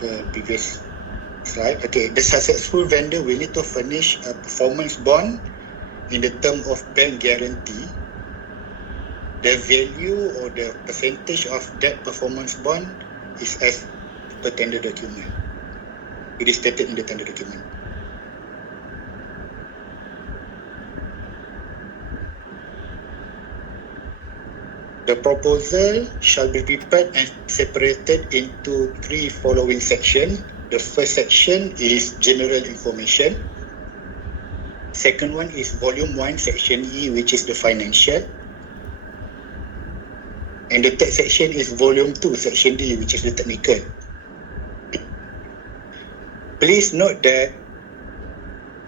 the previous slide. Okay, the successful vendor will need to furnish a performance bond in the term of bank guarantee. The value or the percentage of that performance bond is as per tender document. It is stated in the tender document. The proposal shall be prepared and separated into 3 following sections. The first section is general information. Second one is volume 1, section E, which is the financial. And the third section is volume 2, section D, which is the technical. Please note that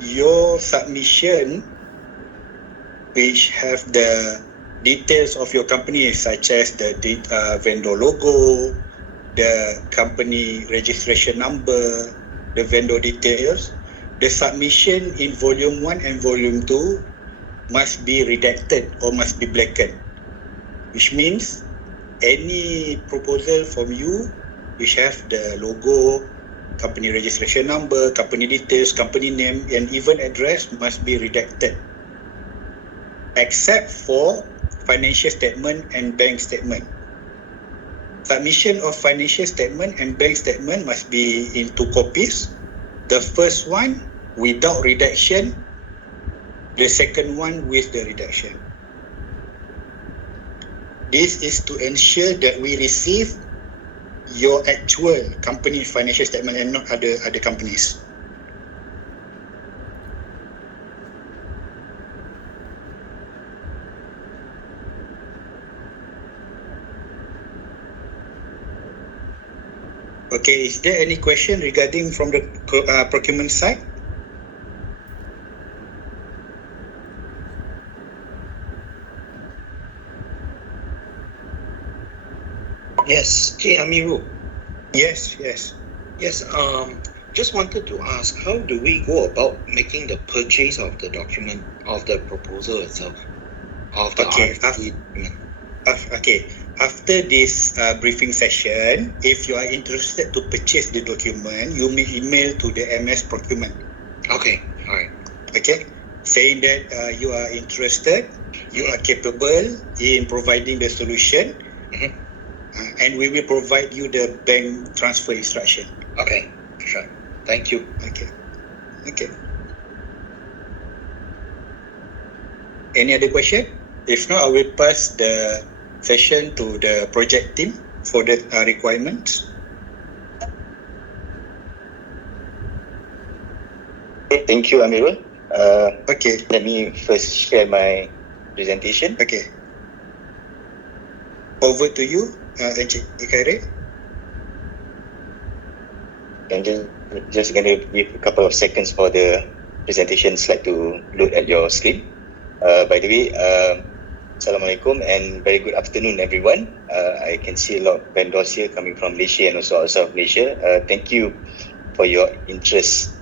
your submission, which have the details of your company, such as the vendor logo, the company registration number, the vendor details, the submission in volume 1 and volume 2 must be redacted or must be blackened, which means any proposal from you which have the logo, company registration number, company details, company name, and even address must be redacted, except for financial statement and bank statement. Submission of financial statement and bank statement must be in 2 copies. The first one without redaction, the second one with the redaction. This is to ensure that we receive your actual company financial statement and not other companies. Okay, is there any question regarding from the procurement side? Yes, Amirul. Yes. Yes, just wanted to ask, how do we go about making the purchase of the document, of the proposal itself, of the RFP? Okay, after this briefing session, if you are interested to purchase the document, you may email to the MS procurement. Okay, all right. Okay, saying that you are interested, you are capable in providing the solution, and we will provide you the bank transfer instruction. Okay, sure. Thank you. Okay. Any other question? If not, I will pass the session to the project team for the requirements. Thank you, Amirul. Okay. Let me first share my presentation. Okay. Over to you, Encik Ikairi. I'm just going to give a couple of seconds for the presentation slide to load at your screen. By the way, Assalamualaikum and very good afternoon, everyone. I can see a lot of vendors here coming from Malaysia and also outside of Malaysia. Thank you for your interest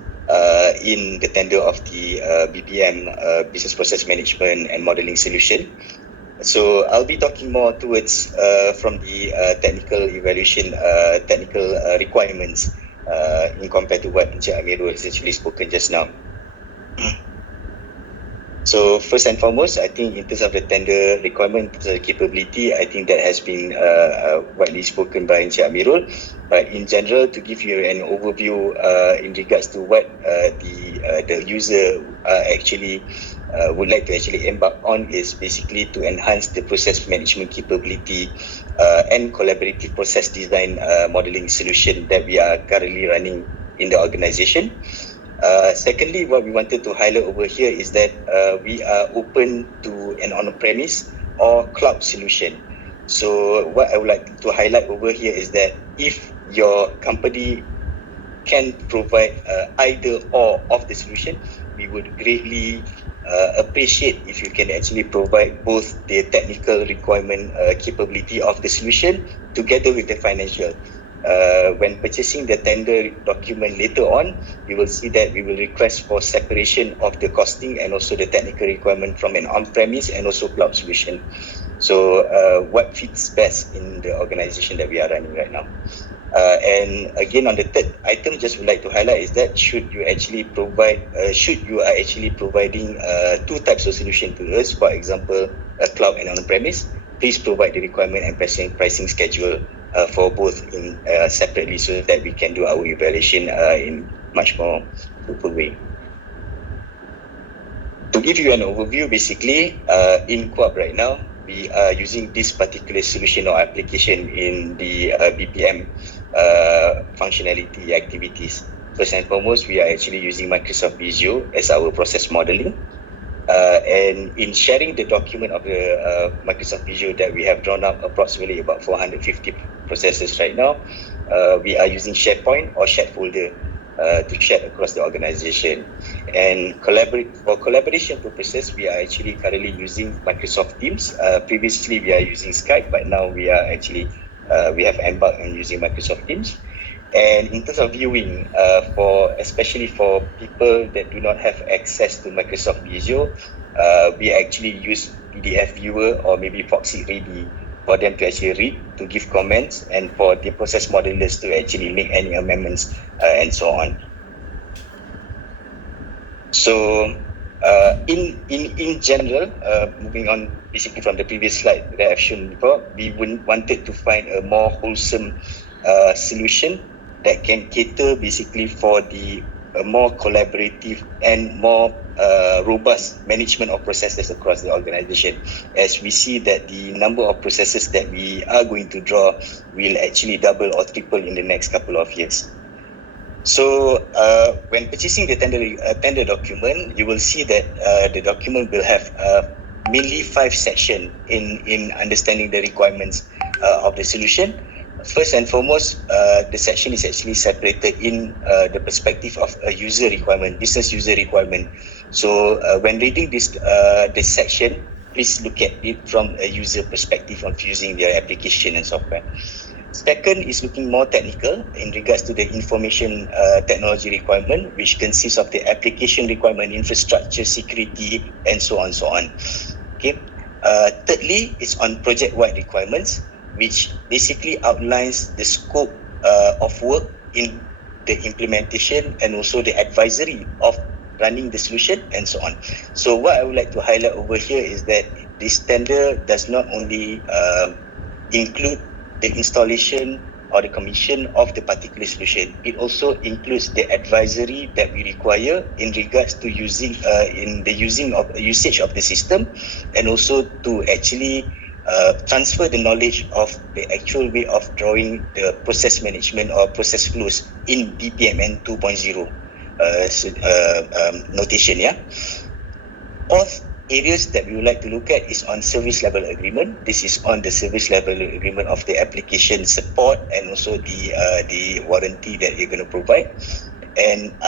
in the tender of the BPM, Business Process Management and Modelling Solution. So I'll be talking more towards from the technical evaluation, technical requirements in compared to what Encik Amirul has actually spoken just now. So first and foremost, I think in terms of the tender requirement capability, I think that has been widely spoken by Encik Amirul. But in general, to give you an overview in regards to what the user actually would like to actually embark on is basically to enhance the process management capability and collaborative process design modeling solution that we are currently running in the organisation. Secondly, what we wanted to highlight over here is that we are open to an on-premise or cloud solution. So what I would like to highlight over here is that if your company can provide either or of the solution, we would greatly appreciate if you can actually provide both the technical requirement capability of the solution together with the financial. When purchasing the tender document later on, you will see that we will request for separation of the costing and also the technical requirement from an on-premise and also cloud solution. So what fits best in the organization that we are running right now. And again, on the third item, just would like to highlight is that should you are actually providing two types of solution to us, for example, a cloud and on-premise, please provide the requirement and pricing schedule for both in separately, so that we can do our evaluation in much more fruitful way. To give you an overview, basically, in Co-op right now, we are using this particular solution or application in the BPM functionality activities. First and foremost, we are actually using Microsoft Visio as our process modeling. And in sharing the document of the Microsoft Visio that we have drawn up approximately about 450 processes right now, we are using SharePoint or shared folder to share across the organization. And for collaboration purposes, we are actually currently using Microsoft Teams. Previously, we are using Skype, but now we are actually we have embarked on using Microsoft Teams. And in terms of viewing, especially for people that do not have access to Microsoft Visio, we actually use PDF Viewer or maybe Foxit Ready for them to actually read, to give comments, and for the process modelers to actually make any amendments and so on. So in general, moving on basically from the previous slide that I've shown before, we wanted to find a more wholesome solution that can cater basically for the more collaborative and more robust management of processes across the organization, as we see that the number of processes that we are going to draw will actually double or triple in the next couple of years. So when purchasing the tender document, you will see that the document will have mainly 5 sections in understanding the requirements of the solution. First and foremost, the section is actually separated in the perspective of a user requirement, business user requirement. So when reading this section, please look at it from a user perspective of using their application and software. Second is looking more technical in regards to the information technology requirement, which consists of the application requirement, infrastructure, security, and so on. Okay. Thirdly, it's on project-wide requirements, which basically outlines the scope of work in the implementation and also the advisory of running the solution and so on. So what I would like to highlight over here is that this tender does not only include the installation or the commission of the particular solution. It also includes the advisory that we require in regards to usage of the system, and also to actually transfer the knowledge of the actual way of drawing the process management or process flows in BPMN 2.0 notation. Yeah. Fourth areas that we would like to look at is on service level agreement. This is on the service level agreement of the application support and also the warranty that you're going to provide. And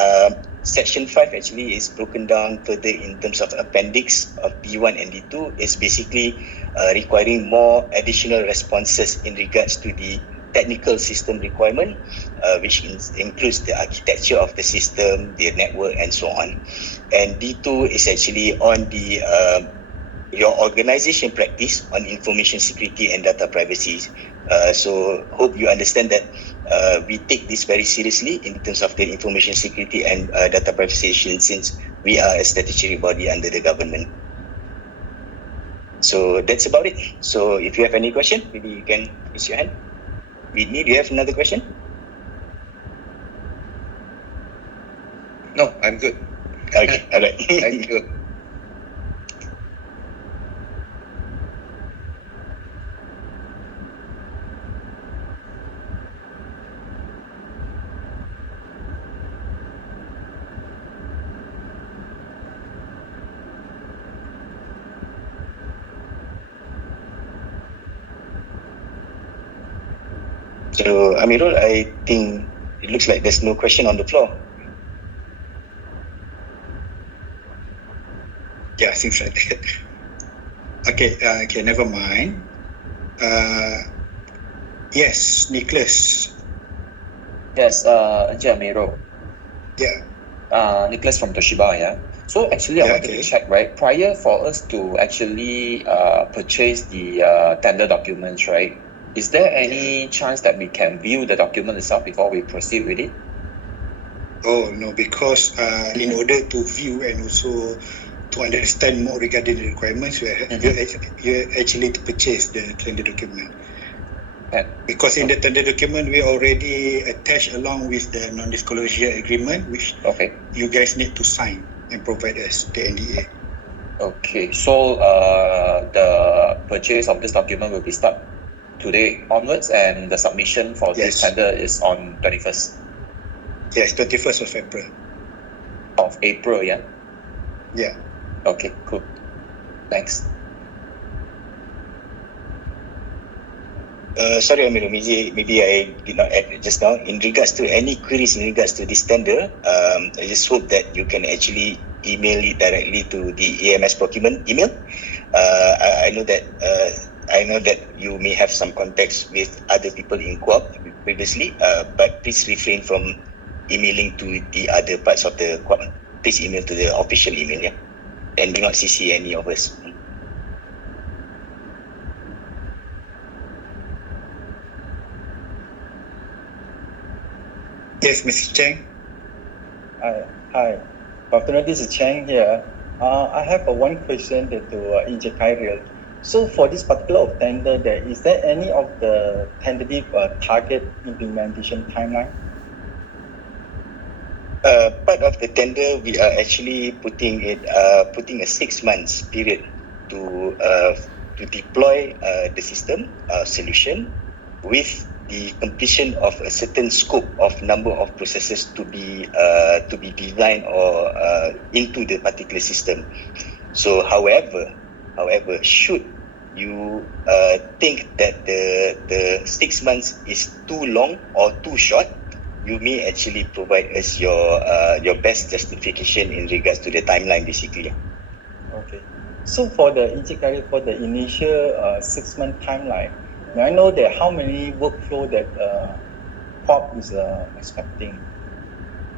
section 5 actually is broken down further in terms of appendix of D1 and D2. Is basically requiring more additional responses in regards to the technical system requirement, which includes the architecture of the system, the network, and so on. And D2 is actually on the your organization practice on information security and data privacy. So hope you understand that we take this very seriously in terms of the information security and data privacy, since we are a statutory body under the government. So that's about it. So if you have any question, maybe you can raise your hand. Whitney, do you have another question? No, I'm good. Okay, all right. Thank you. So Amirul, I think it looks like there's no question on the floor. Yeah, seems like that. Okay, never mind. Yes, Nicholas. Yes, Encik Amirul. Yeah. Nicholas from Toshiba, yeah. So actually, I Yeah, wanted okay. to check, right? Prior for us to actually purchase the tender documents, right? Is there any chance that we can view the document itself before we proceed with it? Oh no, because in order to view and also to understand more regarding the requirements, you actually to purchase the tender document. Can. Because in the tender document, we already attached along with the non-disclosure agreement, which Okay. you guys need to sign and provide us the NDA. Okay. So the purchase of this document will be start today onwards, and the submission for this Yes. tender is on 21st Yes, 21st of April. of April. Yeah. Yeah. Okay. Cool. Thanks. Sorry, Amirul, maybe I did not add just now. In regards to any queries in regards to this tender, I just hope that you can actually email it directly to the AMS procurement email. I know that you may have some contacts with other people in Co-op previously, but please refrain from emailing to the other parts of the Co-op. Please email to the official email, yeah, and do not CC any of us. Yes, Mr. Cheng. Hi. Good afternoon. This is Cheng here. I have one question to Encik Khairil. So for this particular tender, is there any of the tentative target implementation timeline? Part of the tender, we are actually putting a 6 months period to deploy the system solution with the completion of a certain scope of number of processes to be designed or into the particular system. So, however, should you think that the 6 months is too long or too short, you may actually provide us your best justification in regards to the timeline, basically. Okay. So for the Encik Khairil, for the initial 6 month timeline, may I know that how many workflow that Co-op is expecting?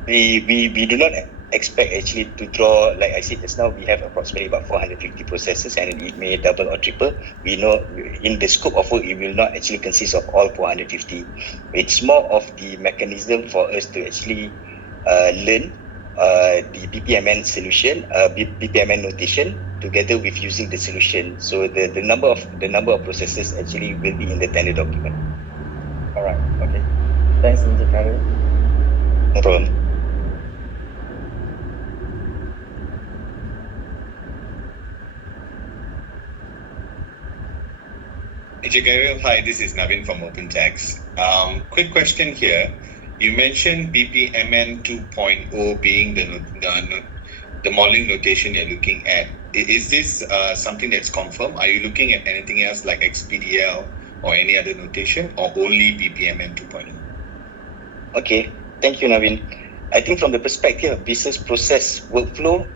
We do not expect actually to draw, like I said just now, we have approximately about 450 processes, and it may double or triple. We know in the scope of work, it will not actually consist of all 450. It's more of the mechanism for us to actually learn the BPMN solution, BPMN notation, together with using the solution. So the number of processes actually will be in the tender document. All right. Okay. Thanks, Encik Khairil. No problem. Encik Khairil, hi, this is Navin from OpenText. Quick question here. You mentioned BPMN 2.0 being the modeling notation you're looking at. Is this something that's confirmed? Are you looking at anything else like XPDL or any other notation, or only BPMN 2.0? Okay, thank you, Navin. I think from the perspective of business process workflow,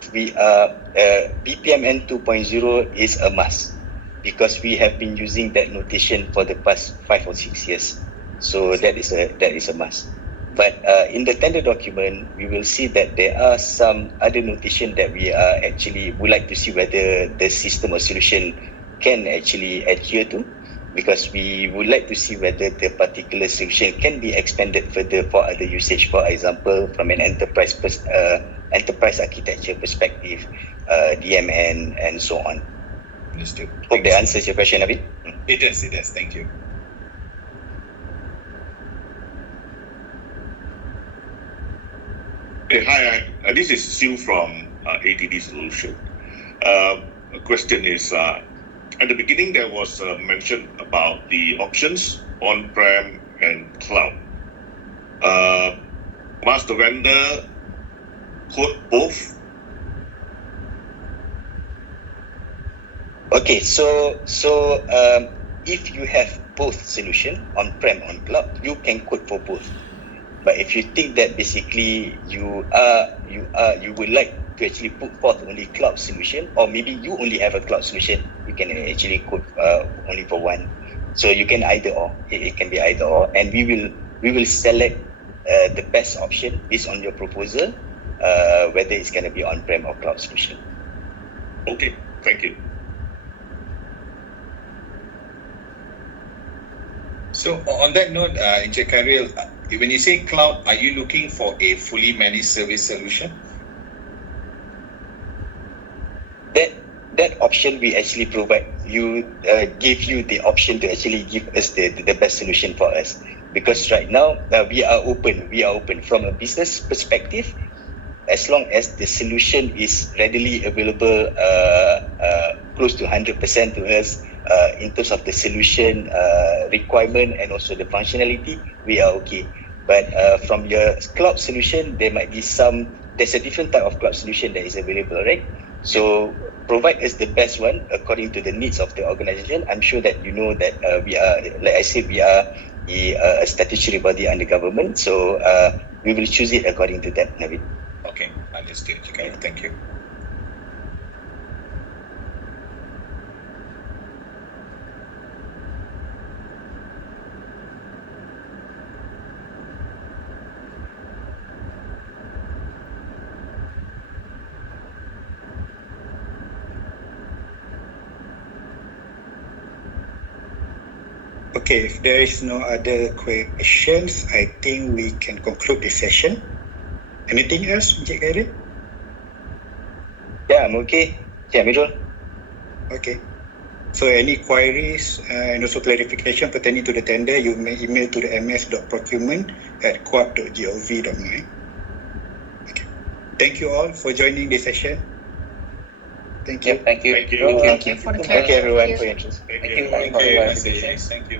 BPMN 2.0 is a must, because we have been using that notation for the past 5 or 6 years. So that is a must. But in the tender document, we will see that there are some other notation that we would like to see whether the system or solution can actually adhere to, because we would like to see whether the particular solution can be expanded further for other usage. For example, from an enterprise architecture perspective, DMN, and so on. Understood. Hope that answers your question, Navin. It does. Thank you. Hey, hi, this is Siu from ATD Solution. A question is, at the beginning there was mention about the options on-prem and cloud. Must the vendor quote both? Okay, so if you have both solution, on-prem, on cloud, you can quote for both. But if you think that basically you would like to actually put forth only cloud solution, or maybe you only have a cloud solution, you can actually quote only for one. So you can either or. It can be either or, and we will select the best option based on your proposal, whether it's going to be on-prem or cloud solution. Okay, thank you. So on that note, Encik Khairil, when you say cloud, are you looking for a fully managed service solution? That option we actually provide you, give you the option to actually give us the best solution for us. Because right now we are open from a business perspective. As long as the solution is readily available, close to 100% to us, in terms of the solution requirement and also the functionality, we are okay. But from your cloud solution, there's a different type of cloud solution that is available, right? So provide us the best one according to the needs of the organization. I'm sure that you know that we are, like I said, we are a statutory body under government. So we will choose it according to that, Navin. Okay, understood. Okay, thank you. Okay, if there is no other questions, I think we can conclude this session. Anything else, Encik Khairil? Yeah, I'm okay. Yeah, Mirul. Okay. So any queries and also clarification pertaining to the tender, you may email to the ms.procurement@coop.gov.my. Okay. Thank you all for joining this session. Thank you. Thank you. Thank you. Thank you for the Thank you clarification. everyone for your interest. Thank Thank you. you. Thank you. Thank you.